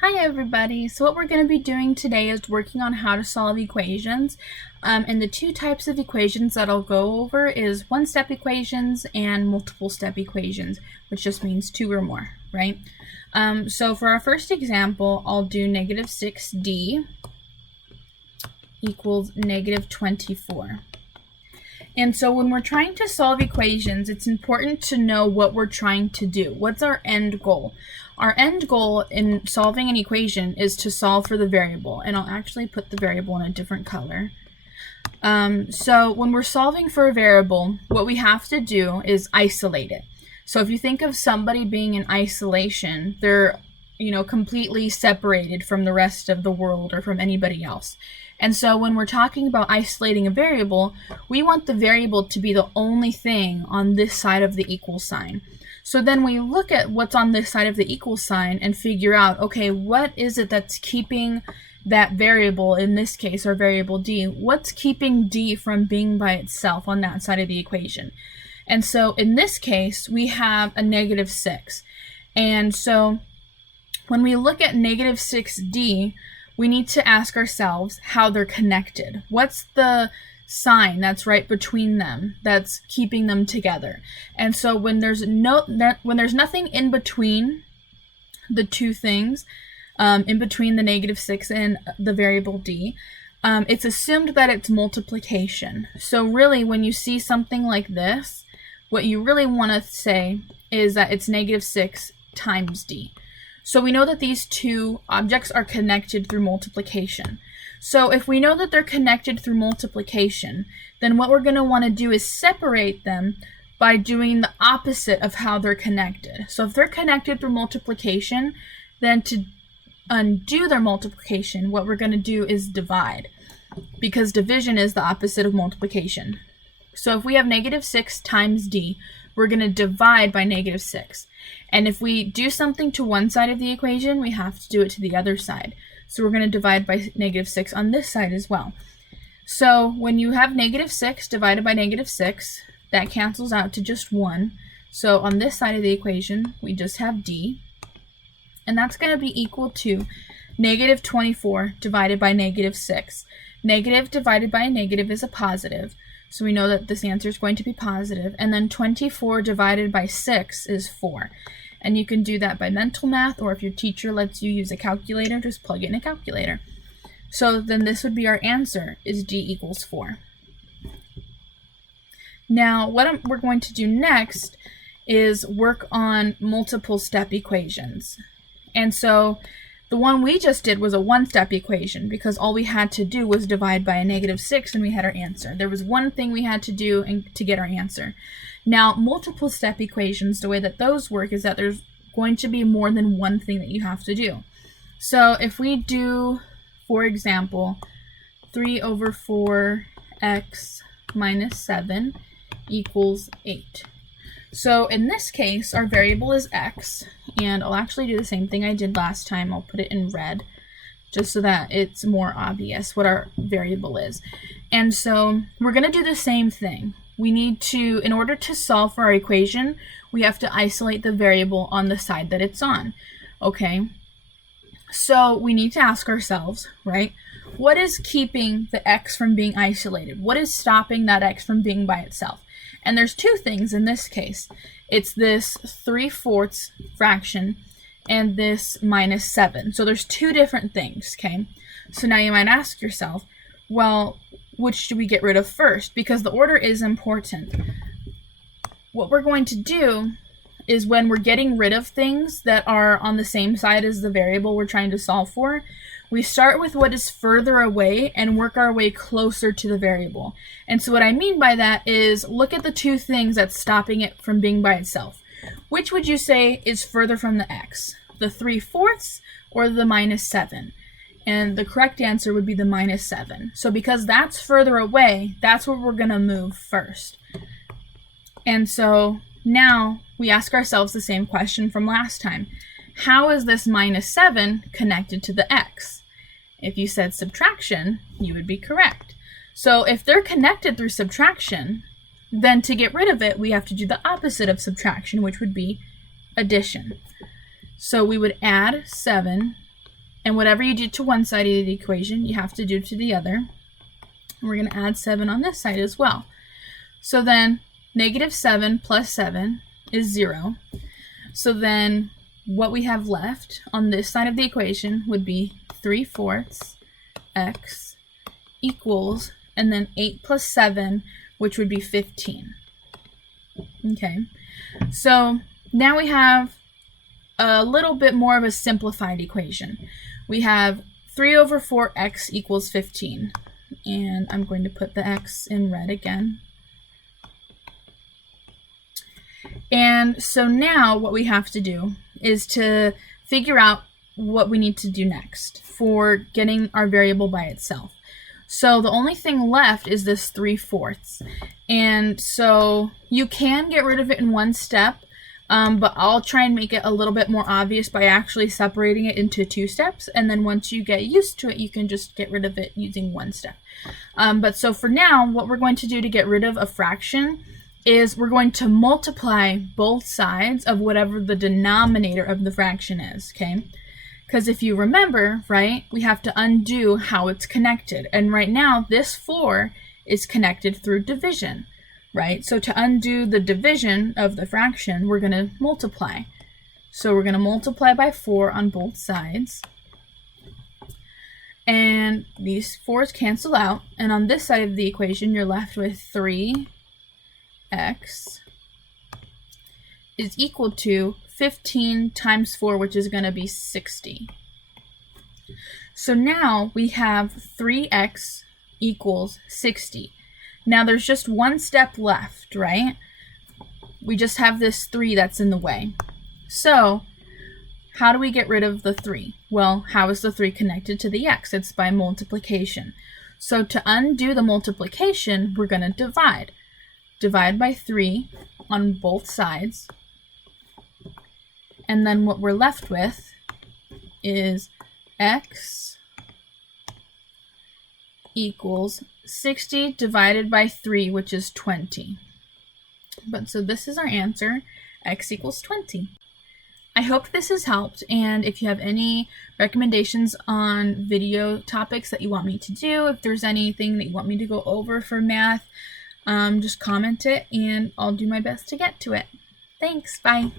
Hi everybody! So what we're going to be doing today is working on how to solve equations. And the two types of equations that I'll go over is one-step equations and multiple-step equations, which just means two or more, right? So for our first example, I'll do negative 6d equals negative 24. And so when we're trying to solve equations, it's important to know what we're trying to do. What's our end goal? Our end goal in solving an equation is to solve for the variable, and I'll actually put the variable in a different color. So when we're solving for a variable, what we have to do is isolate it. So if you think of somebody being in isolation, they're completely separated from the rest of the world or from anybody else. And so when we're talking about isolating a variable, we want the variable to be the only thing on this side of the equal sign. So then we look at what's on this side of the equal sign and figure out, okay, what is it that's keeping that variable, in this case our variable d, what's keeping d from being by itself on that side of the equation? And so in this case, we have a negative 6. And so when we look at negative 6d, we need to ask ourselves how they're connected. What's the sign that's right between them that's keeping them together? And so when there's nothing in between the two things, in between the negative 6 and the variable d, it's assumed that it's multiplication. So really, when you see something like this, what you really want to say is that it's negative 6 times d. So we know that these two objects are connected through multiplication. So if we know that they're connected through multiplication, then what we're going to want to do is separate them by doing the opposite of how they're connected. So if they're connected through multiplication, then to undo their multiplication, what we're going to do is divide, because division is the opposite of multiplication. So if we have negative 6 times d, we're going to divide by negative 6. And if we do something to one side of the equation, we have to do it to the other side. So we're going to divide by negative 6 on this side as well. So when you have negative 6 divided by negative 6, that cancels out to just 1. So on this side of the equation, we just have d. And that's going to be equal to negative 24 divided by negative 6. Negative divided by a negative is a positive. So we know that this answer is going to be positive. And then 24 divided by 6 is 4. And you can do that by mental math, or if your teacher lets you use a calculator, just plug it in a calculator. So then this would be our answer, is d equals 4. Now, what we're going to do next is work on multiple step equations. And so the one we just did was a one-step equation, because all we had to do was divide by a negative 6 and we had our answer. There was one thing we had to do to get our answer. Now, multiple step equations, the way that those work is that there's going to be more than one thing that you have to do. So if we do, for example, 3 over 4x minus 7 equals 8. So in this case, our variable is x, and I'll actually do the same thing I did last time. I'll put it in red, just so that it's more obvious what our variable is. And so we're going to do the same thing. We need to, in order to solve for our equation, we have to isolate the variable on the side that it's on. Okay, so we need to ask ourselves, right, what is keeping the x from being isolated? What is stopping that x from being by itself? And there's two things in this case. It's this 3/4 fraction and this minus 7. So there's two different things, okay? So now you might ask yourself, well, which do we get rid of first? Because the order is important. What we're going to do is, when we're getting rid of things that are on the same side as the variable we're trying to solve for, we start with what is further away and work our way closer to the variable. And so what I mean by that is, look at the two things that's stopping it from being by itself. Which would you say is further from the x? The 3/4 or the minus 7? And the correct answer would be the minus 7. So because that's further away, that's where we're going to move first. And so now we ask ourselves the same question from last time. How is this minus 7 connected to the x? If you said subtraction, you would be correct. So if they're connected through subtraction, then to get rid of it, we have to do the opposite of subtraction, which would be addition. So we would add 7 And whatever you do to one side of the equation, you have to do to the other. And we're going to add 7 on this side as well. So then negative 7 plus 7 is 0. So then what we have left on this side of the equation would be 3/4 x equals, and then 8 plus 7, which would be 15. Okay, so now we have a little bit more of a simplified equation. We have 3/4x equals 15. And I'm going to put the x in red again. And so now what we have to do is to figure out what we need to do next for getting our variable by itself. So the only thing left is this 3/4. And so you can get rid of it in one step, but I'll try and make it a little bit more obvious by actually separating it into 2 steps. And then once you get used to it, you can just get rid of it using 1 step. But so for now, what we're going to do to get rid of a fraction is we're going to multiply both sides of whatever the denominator of the fraction is, okay? Because if you remember, right, we have to undo how it's connected. And right now, this 4 is connected through division, right? So to undo the division of the fraction, we're going to multiply. So we're going to multiply by 4 on both sides. And these 4's cancel out. And on this side of the equation, you're left with 3x is equal to 15 times 4, which is going to be 60. So now we have 3x equals 60. Now there's just one step left, right? We just have this 3 that's in the way. So how do we get rid of the 3? Well, how is the 3 connected to the x? It's by multiplication. So to undo the multiplication, we're going to divide. Divide by 3 on both sides. And then what we're left with is x equals 60 divided by 3, which is 20. But so this is our answer, x equals 20. I hope this has helped, and if you have any recommendations on video topics that you want me to do, if there's anything that you want me to go over for math, just comment it and I'll do my best to get to it. Thanks, bye.